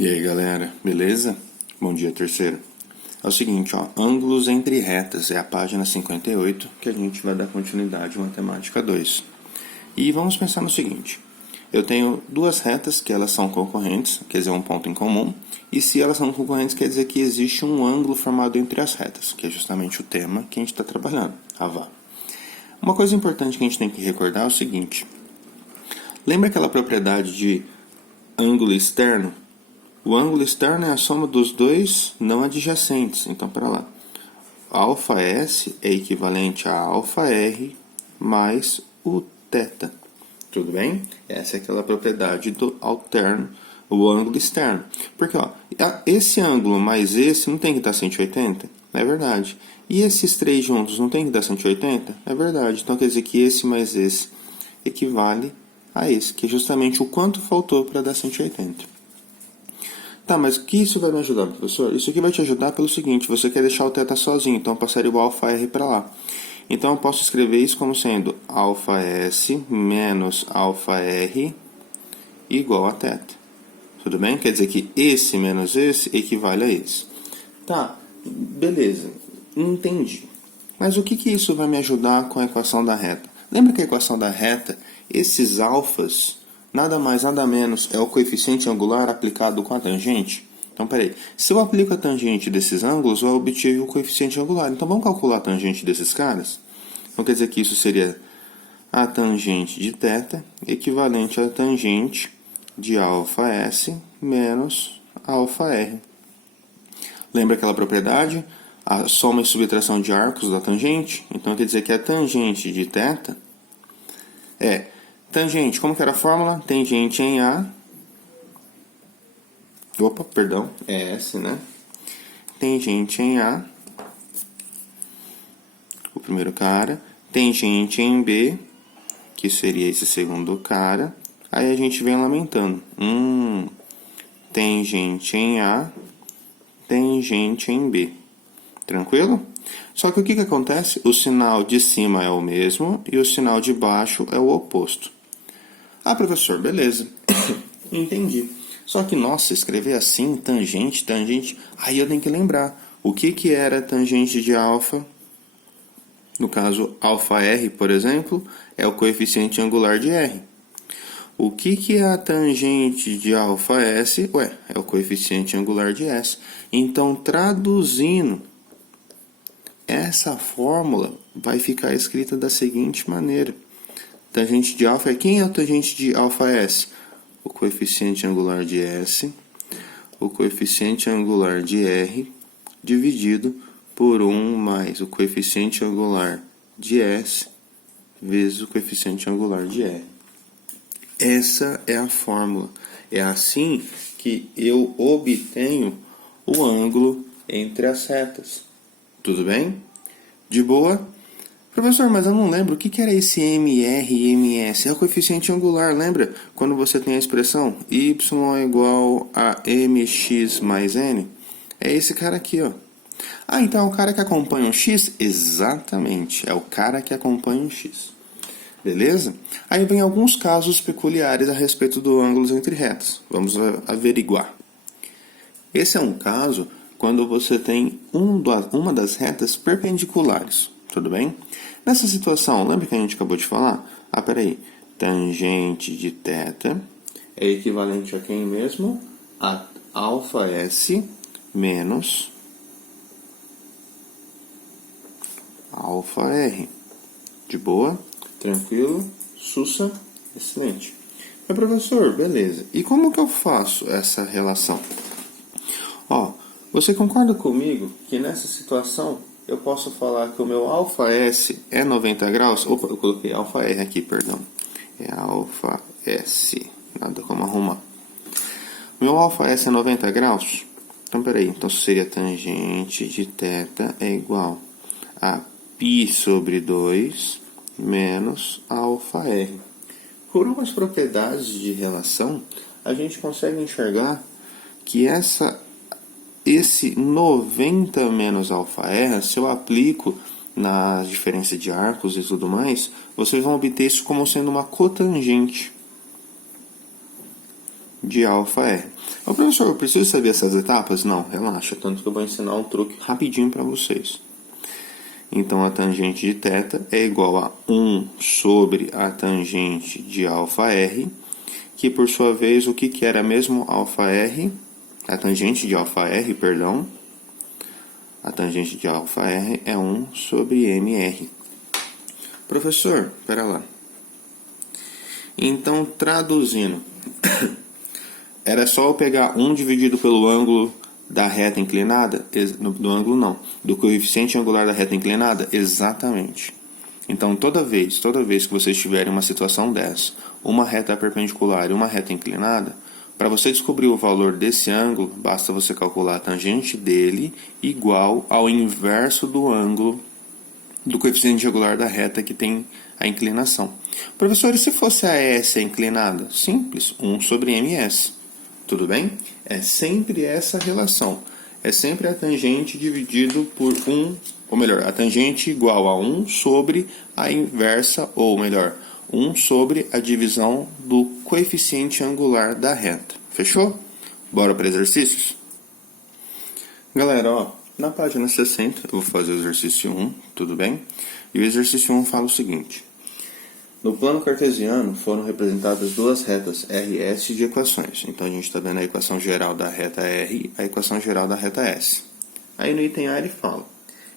E aí galera, beleza? Bom dia, terceiro. É o seguinte, ó, ângulos entre retas, é a página 58 que a gente vai dar continuidade à matemática 2. E vamos pensar no seguinte, eu tenho duas retas que elas são concorrentes, quer dizer, um ponto em comum, e se elas são concorrentes quer dizer que existe um ângulo formado entre as retas, que é justamente o tema que a gente está trabalhando, a vá. Uma coisa importante que a gente tem que recordar é o seguinte, lembra aquela propriedade de ângulo externo? O ângulo externo é a soma dos dois não adjacentes. Então, para lá. ΑS é equivalente a ΑR mais o θ. Tudo bem? Essa é aquela propriedade do alterno, o ângulo externo. Porque ó, esse ângulo mais esse não tem que dar 180? É verdade. E esses três juntos não tem que dar 180? É verdade. Então quer dizer que esse mais esse equivale a esse, que é justamente o quanto faltou para dar 180. Tá, mas o que isso vai me ajudar, professor? Isso aqui vai te ajudar pelo seguinte, você quer deixar o θ sozinho, então eu passaria o ΑR para lá. Então eu posso escrever isso como sendo ΑS menos ΑR igual a θ. Tudo bem? Quer dizer que esse menos esse equivale a esse. Tá, beleza, entendi. Mas o que isso vai me ajudar com a equação da reta? Lembra que a equação da reta, esses alfas, nada mais, nada menos, é o coeficiente angular aplicado com a tangente? Então, peraí. Se eu aplico a tangente desses ângulos, eu obtive o coeficiente angular. Então, vamos calcular a tangente desses caras? Então, quer dizer que isso seria a tangente de θ equivalente à tangente de ΑS menos ΑR. Lembra aquela propriedade? A soma e subtração de arcos da tangente? Então, quer dizer que a tangente de θ é tangente, como que era a fórmula? Tangente em A. Opa, perdão, é S, né? Tangente em A. O primeiro cara. Tangente em B, que seria esse segundo cara. Aí a gente vem lamentando. Tangente em A. Tangente em B. Tranquilo? Só que o que acontece? O sinal de cima é o mesmo e o sinal de baixo é o oposto. Ah, professor, beleza. Entendi. Só que, nossa, escrever assim, tangente, aí eu tenho que lembrar. O que era tangente de alfa? No caso, ΑR, por exemplo, é o coeficiente angular de R. O que é a tangente de ΑS? Ué, é o coeficiente angular de S. Então, traduzindo, essa fórmula vai ficar escrita da seguinte maneira. Tangente de alfa é quem é o tangente de ΑS? O coeficiente angular de S, o coeficiente angular de R, dividido por 1 mais o coeficiente angular de S, vezes o coeficiente angular de R. Essa é a fórmula. É assim que eu obtenho o ângulo entre as retas. Tudo bem? De boa? Professor, mas eu não lembro, o que era esse MR e MS? É o coeficiente angular, lembra? Quando você tem a expressão y é igual a mx mais n? É esse cara aqui, ó. Ah, então é o cara que acompanha o x? Exatamente, é o cara que acompanha o x. Beleza? Aí vem alguns casos peculiares a respeito do ângulos entre retas. Vamos averiguar. Esse é um caso quando você tem uma das retas perpendiculares. Tudo bem? Nessa situação, lembra que a gente acabou de falar? Ah, peraí. Tangente de θ é equivalente a quem mesmo? A ΑS menos ΑR. De boa? Tranquilo? Sussa? Excelente. Mas, professor, beleza. E como que eu faço essa relação? Ó, você concorda comigo que nessa situação eu posso falar que o meu ΑS é 90 graus? Opa, eu coloquei ΑR aqui, perdão. É ΑS. Nada como arrumar. Meu ΑS é 90 graus? Então, peraí. Então, seria tangente de θ é igual a π sobre 2 menos ΑR. Por umas propriedades de relação, a gente consegue enxergar que esse 90 menos ΑR, se eu aplico na diferença de arcos e tudo mais, vocês vão obter isso como sendo uma cotangente. de alfa R. Ô, professor, eu preciso saber essas etapas? Não, relaxa, tanto que eu vou ensinar um truque rapidinho para vocês. Então, a tangente de θ é igual a 1 sobre a tangente de alfa R, que por sua vez, o que era mesmo alfa R? A tangente de alfa R, perdão. A tangente de alfa R é 1 sobre mr. Professor, espera lá. Então, traduzindo, era só eu pegar 1 dividido pelo ângulo da reta inclinada? Do ângulo não, do coeficiente angular da reta inclinada? Exatamente. Então, toda vez que vocês tiverem uma situação dessa, uma reta perpendicular e uma reta inclinada, para você descobrir o valor desse ângulo, basta você calcular a tangente dele igual ao inverso do ângulo do coeficiente angular da reta que tem a inclinação. Professor, e se fosse a S inclinada? Simples, 1 sobre ms. Tudo bem? É sempre essa relação. É sempre a tangente dividido por 1, ou melhor, a tangente igual a 1 sobre a inversa, ou melhor, 1 sobre a divisão do coeficiente angular da reta. Fechou? Bora para exercícios? Galera, ó, na página 60 eu vou fazer o exercício 1, tudo bem? E o exercício 1 fala o seguinte. No plano cartesiano foram representadas duas retas RS de equações. Então a gente está vendo a equação geral da reta R e a equação geral da reta S. Aí no item A ele fala: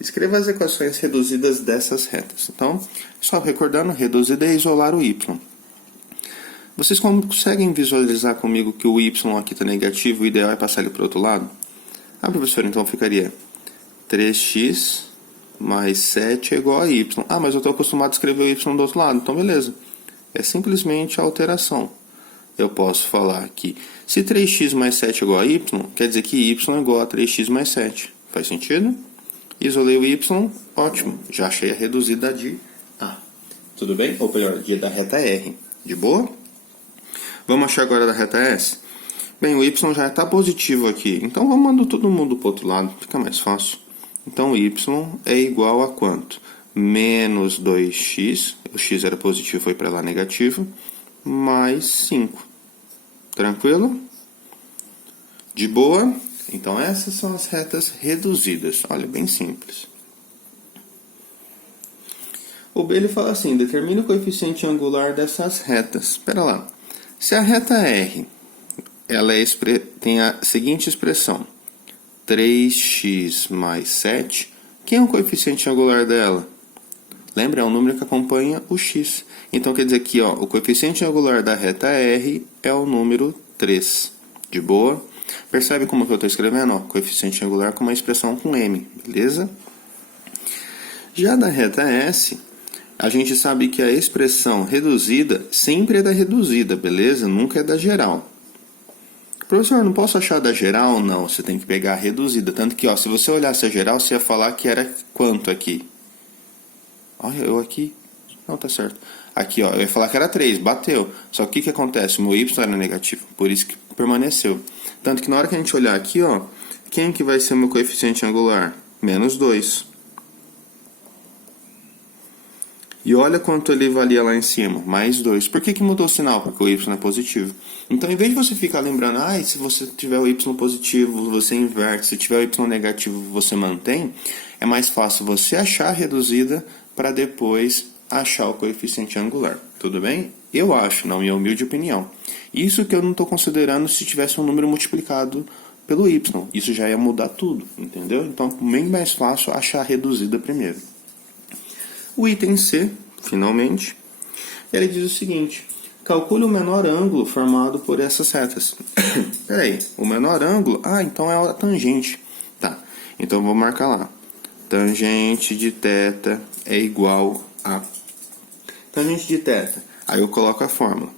escreva as equações reduzidas dessas retas. Então, só recordando, reduzida é isolar o y. Vocês conseguem visualizar comigo que o y aqui está negativo, o ideal é passar ele para o outro lado? Ah, professor, então ficaria 3x mais 7 é igual a y. Ah, mas eu estou acostumado a escrever o y do outro lado. Então, beleza. É simplesmente a alteração. Eu posso falar que se 3x mais 7 é igual a y, quer dizer que y é igual a 3x mais 7. Faz sentido? Isolei o y, ótimo. Já achei a reduzida de A. Tudo bem? Ou melhor, da reta R. De boa? Vamos achar agora da reta S? Bem, o y já está positivo aqui. Então, vamos mandar todo mundo para o outro lado. Fica mais fácil. Então, y é igual a quanto? Menos 2x, o x era positivo, foi para lá negativo, mais 5. Tranquilo? De boa? Então, essas são as retas reduzidas. Olha, bem simples. O B ele fala assim, determine o coeficiente angular dessas retas. Espera lá. Se a reta R ela tem a seguinte expressão, 3x mais 7, quem é o coeficiente angular dela? Lembra, é um número que acompanha o x. Então, quer dizer que ó, o coeficiente angular da reta R é o número 3. De boa? Percebe como que eu estou escrevendo? Ó, coeficiente angular com uma expressão com m, beleza? Já da reta S, a gente sabe que a expressão reduzida sempre é da reduzida, beleza? Nunca é da geral. Professor, não posso achar da geral? Não, você tem que pegar a reduzida. Tanto que, ó, se você olhasse a geral, você ia falar que era quanto aqui? Olha, eu aqui... Não, tá certo. Aqui, ó, eu ia falar que era 3, bateu. Só que o que acontece? O meu y era negativo, por isso que permaneceu. Tanto que na hora que a gente olhar aqui, ó, quem que vai ser o meu coeficiente angular? Menos 2. E olha quanto ele valia lá em cima, mais 2. Por que mudou o sinal? Porque o y é positivo. Então, em vez de você ficar lembrando, se você tiver o y positivo, você inverte, se tiver o y negativo, você mantém, é mais fácil você achar a reduzida para depois achar o coeficiente angular. Tudo bem? Eu acho, na minha humilde opinião. Isso que eu não estou considerando se tivesse um número multiplicado pelo y. Isso já ia mudar tudo, entendeu? Então, bem mais fácil achar a reduzida primeiro. O item C, finalmente, ele diz o seguinte: calcule o menor ângulo formado por essas retas. Peraí, o menor ângulo? Então é a tangente. Tá, então vou marcar lá. Tangente de θ é igual a... Tangente de θ. Aí eu coloco a fórmula.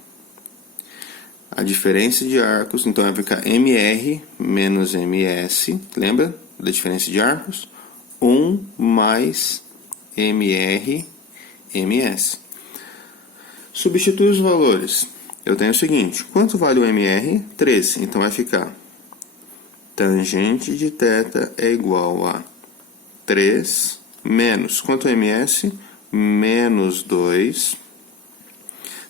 A diferença de arcos, então vai ficar mr menos ms. Lembra da diferença de arcos? 1 mais mr, ms. Substitui os valores. Eu tenho o seguinte, quanto vale o mr? 13. Então vai ficar tangente de θ é igual a 3 menos, quanto é ms? Menos 2.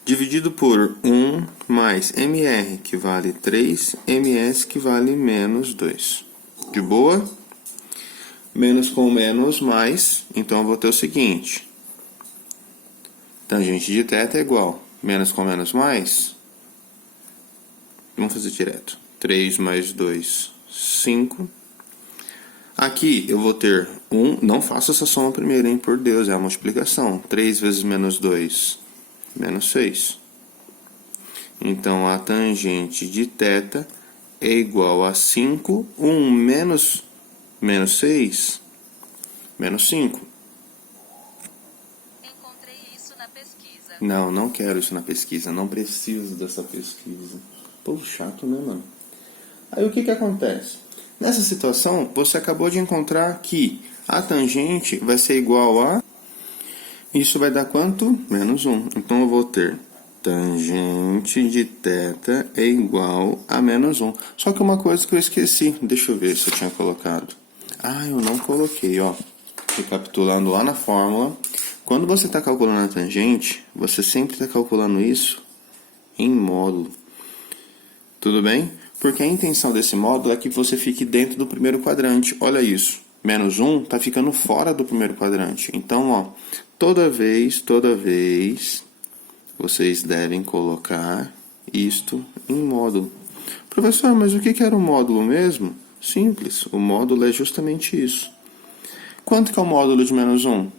dividido por 1 mais mr, que vale 3, ms, que vale menos 2. De boa? Menos com menos, mais. Então, eu vou ter o seguinte. Tangente de θ é igual. Menos com menos, mais. Vamos fazer direto. 3 mais 2, 5. Aqui eu vou ter 1. Não faça essa soma primeiro, hein? Por Deus, é a multiplicação. 3 vezes menos 2, menos 6. Então, a tangente de θ é igual a 5. 1 menos 6, menos 5. Encontrei isso na pesquisa. Não quero isso na pesquisa. Não preciso dessa pesquisa. Pô, chato, né, mano? Aí o que acontece? Nessa situação, você acabou de encontrar que a tangente vai ser igual a... Isso vai dar quanto? Menos 1. Então, eu vou ter tangente de θ é igual a menos 1. Só que uma coisa que eu esqueci. Deixa eu ver se eu tinha colocado. Eu não coloquei, ó. Recapitulando lá na fórmula. Quando você está calculando a tangente, você sempre está calculando isso em módulo. Tudo bem? Porque a intenção desse módulo é que você fique dentro do primeiro quadrante. Olha isso. Menos 1 está ficando fora do primeiro quadrante. Então, ó, toda vez, vocês devem colocar isto em módulo. Professor, mas o que era o módulo mesmo? Simples. O módulo é justamente isso. Quanto que é o módulo de menos 1?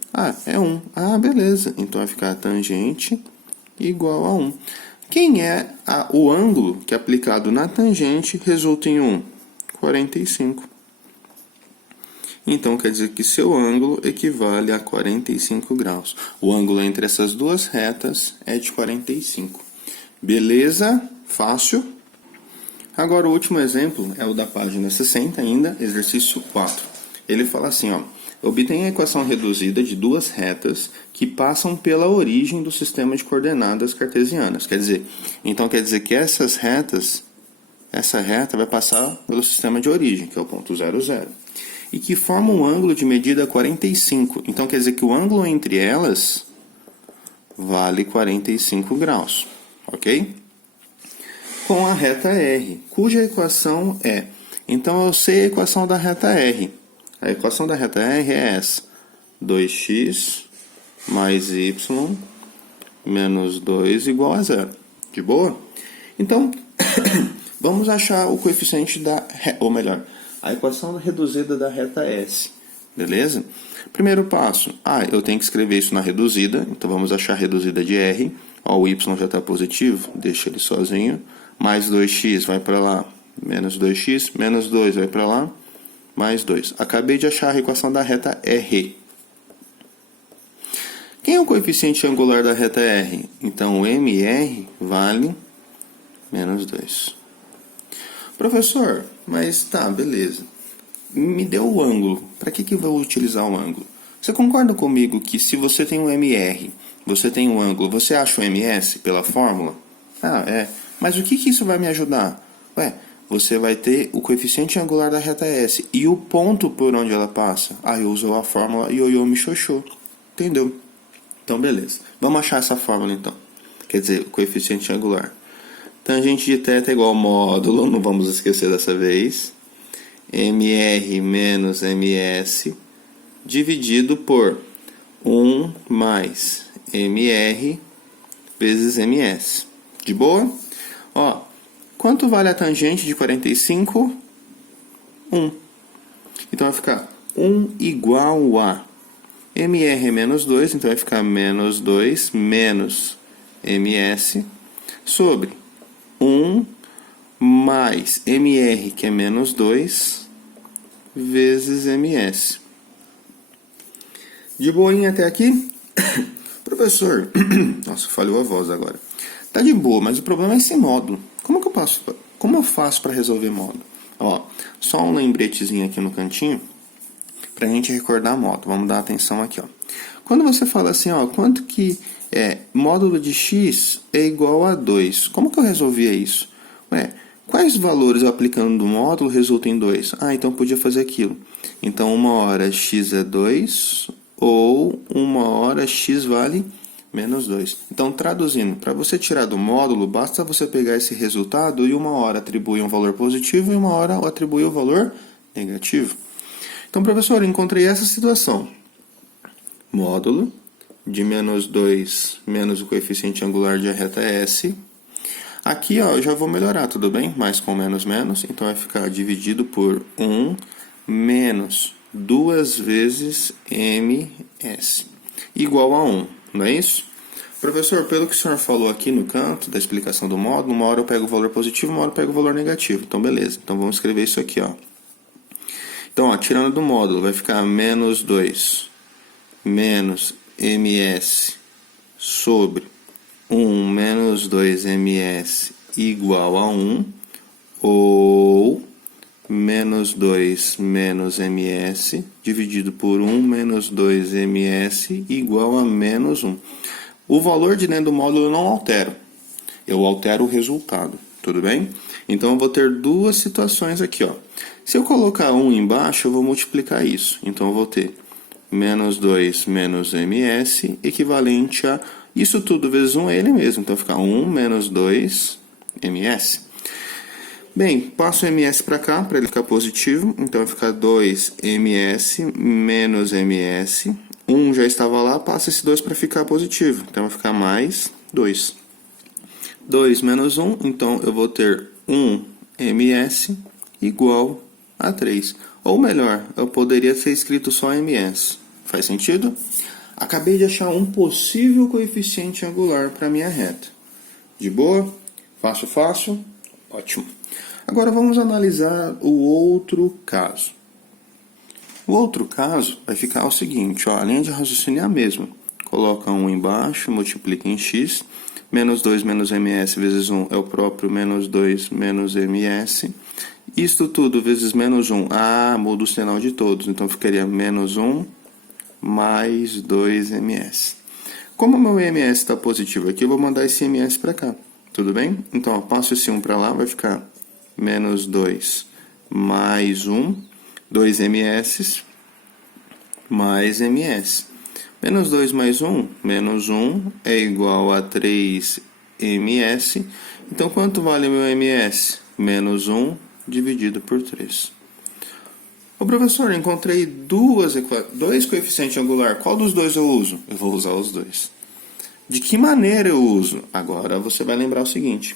É 1. Beleza. Então vai ficar a tangente igual a 1. Quem é o ângulo que aplicado na tangente resulta em 1? 45. Então, quer dizer que seu ângulo equivale a 45 graus. O ângulo entre essas duas retas é de 45. Beleza? Fácil? Agora, o último exemplo é o da página 60 ainda, exercício 4. Ele fala assim, ó. Obtenha a equação reduzida de duas retas que passam pela origem do sistema de coordenadas cartesianas. Quer dizer que essa reta vai passar pelo sistema de origem, que é o ponto 0, 0. E que forma um ângulo de medida 45. Então, quer dizer que o ângulo entre elas vale 45 graus. Ok? Com a reta R, cuja equação é... Então, eu sei a equação da reta R. A equação da reta R é essa. 2x mais y menos 2 igual a 0. De boa? Então, vamos achar o coeficiente ou melhor, a equação reduzida da reta S. Beleza? Primeiro passo. Eu tenho que escrever isso na reduzida. Então, vamos achar a reduzida de R. O y já está positivo. Deixa ele sozinho. Mais 2x vai para lá. Menos 2x. Menos 2 vai para lá. Mais 2. Acabei de achar a equação da reta R. Quem é o coeficiente angular da reta R? Então, o MR vale menos 2. Professor, mas tá, beleza. Me deu o ângulo. Para que eu vou utilizar o ângulo? Você concorda comigo que se você tem um MR, você tem um ângulo, você acha o MS pela fórmula? Mas o que isso vai me ajudar? Você vai ter o coeficiente angular da reta S e o ponto por onde ela passa. Eu uso a fórmula ioiô michôchô. Entendeu? Então, beleza. Vamos achar essa fórmula, então. Quer dizer, o coeficiente angular. Tangente de θ é igual ao módulo, não vamos esquecer dessa vez. MR menos MS dividido por 1 mais MR vezes MS. De boa? Quanto vale a tangente de 45? 1. Então vai ficar 1 igual a MR é menos 2, então vai ficar menos 2 menos MS sobre 1 mais MR, que é menos 2, vezes MS. De boinha até aqui? Professor, nossa, falhou a voz agora. Tá de boa, mas o problema é esse módulo. Como eu faço para resolver módulo? Só um lembretezinho aqui no cantinho, para a gente recordar módulo. Vamos dar atenção aqui, Quando você fala assim, quanto que módulo de x é igual a 2, como que eu resolvia isso? Quais valores eu aplicando no módulo resultam em 2? Então eu podia fazer aquilo. Então, 1 hora x é 2, ou 1 hora x vale menos 2. Então, traduzindo, para você tirar do módulo, basta você pegar esse resultado e uma hora atribuir um valor positivo e uma hora atribuir o valor negativo. Então, professor, eu encontrei essa situação. Módulo de menos 2 menos o coeficiente angular de reta S. Aqui, ó, eu já vou melhorar, tudo bem? Mais com menos, menos. Então, vai ficar dividido por 1 menos 2 vezes ms, igual a 1. Não é isso? Professor, pelo que o senhor falou aqui no canto da explicação do módulo, uma hora eu pego o valor positivo, uma hora eu pego o valor negativo. Então, beleza. Então, vamos escrever isso aqui, ó. Então, ó, tirando do módulo, vai ficar menos 2 menos ms sobre 1 menos 2 ms igual a 1, ou menos 2 menos ms dividido por 1 menos 2 ms igual a menos 1. O valor de dentro do módulo eu não altero, eu altero o resultado, tudo bem? Então eu vou ter duas situações aqui, ó. Se eu colocar 1 embaixo, eu vou multiplicar isso. Então eu vou ter menos 2 menos ms equivalente a isso tudo vezes 1 é ele mesmo. Então fica 1 menos 2 ms. Bem, passo o ms para cá, para ele ficar positivo. Então vai ficar 2 ms menos ms. 1 já estava lá, passa esse 2 para ficar positivo. Então vai ficar mais 2. 2 menos 1, então eu vou ter 1 ms igual a 3. Ou melhor, eu poderia ter escrito só ms. Faz sentido? Acabei de achar um possível coeficiente angular para minha reta. De boa? Fácil, fácil? Ótimo. Agora vamos analisar o outro caso. O outro caso vai ficar o seguinte, ó, a linha de raciocínio é a mesma. Coloca 1 embaixo, multiplica em x. Menos 2 menos ms vezes 1 é o próprio menos 2 menos ms. Isto tudo vezes menos 1. Ah, muda o sinal de todos. Então ficaria menos 1 mais 2 ms. Como o meu ms está positivo aqui, eu vou mandar esse ms para cá. Tudo bem? Então, ó, passo esse 1 para lá, vai ficar menos 2 mais 1, 2 ms mais ms. Menos 2 mais 1, menos 1 é igual a 3 ms. Então, quanto vale o meu ms? Menos 1 dividido por 3. Ô professor, encontrei dois coeficientes angulares. Qual dos dois eu uso? Eu vou usar os dois. De que maneira eu uso? Agora você vai lembrar o seguinte.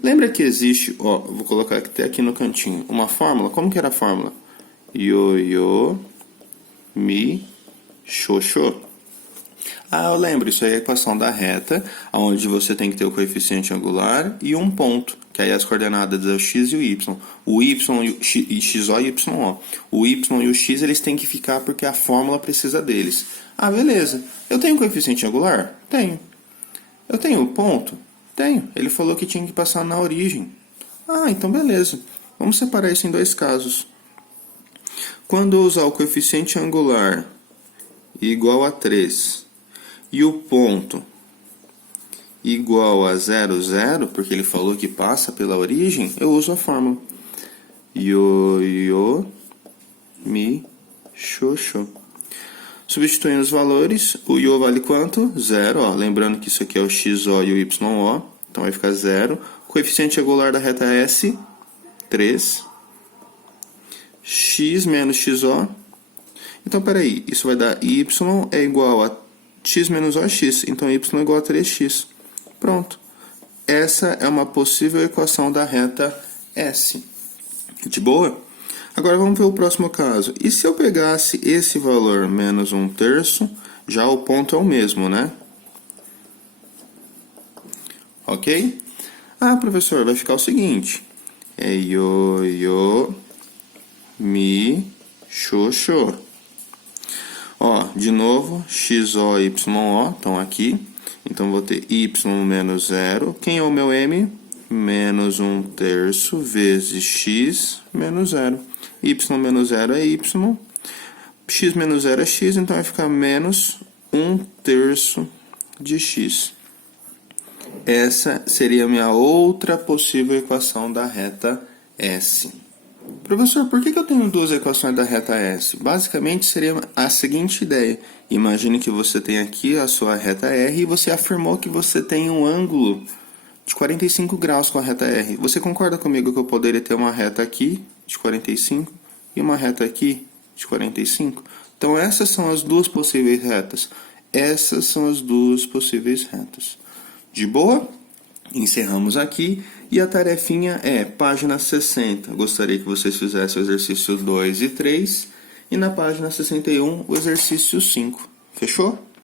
Lembra que existe, ó, vou colocar até aqui no cantinho, uma fórmula? Como que era a fórmula? Ioiô, mi, xoxô. Ah, eu lembro, isso aí é a equação da reta, onde você tem que ter o coeficiente angular e um ponto, que aí as coordenadas é o x e o y. O y e o xo e o y. O y e o x eles têm que ficar porque a fórmula precisa deles. Ah, beleza. Eu tenho coeficiente angular? Tenho. Eu tenho ponto? Tenho. Ele falou que tinha que passar na origem. Ah, então beleza. Vamos separar isso em dois casos. Quando eu usar o coeficiente angular igual a 3 e o ponto igual a 0, 0, porque ele falou que passa pela origem, eu uso a fórmula. Ioiô, mi, xoxô. Substituindo os valores, o iô vale quanto? 0, ó. Lembrando que isso aqui é o xo e o yo, então vai ficar 0. Coeficiente angular da reta S, 3. X menos xo. Então, peraí, isso vai dar y é igual a x menos o x, então y é igual a 3x. Pronto. Essa é uma possível equação da reta S. De boa? Agora vamos ver o próximo caso. E se eu pegasse esse valor menos 1/3, já o ponto é o mesmo, né? Ok? Ah, professor, vai ficar o seguinte. É ioiô, mi, xoxô. Ó, de novo, xo e yo estão aqui. Então, vou ter y menos 0. Quem é o meu m? Menos 1/3 vezes x menos 0. Y menos 0 é y. X menos 0 é x, então vai ficar menos 1/3 de x. Essa seria a minha outra possível equação da reta S. Professor, por que eu tenho duas equações da reta S? Basicamente seria a seguinte ideia. Imagine que você tem aqui a sua reta R e você afirmou que você tem um ângulo de 45 graus com a reta R. Você concorda comigo que eu poderia ter uma reta aqui de 45 e uma reta aqui de 45? Então essas são as duas possíveis retas. Essas são as duas possíveis retas. De boa? Encerramos aqui e a tarefinha é página 60. Gostaria que vocês fizessem o exercício 2 e 3 e na página 61 o exercício 5. Fechou?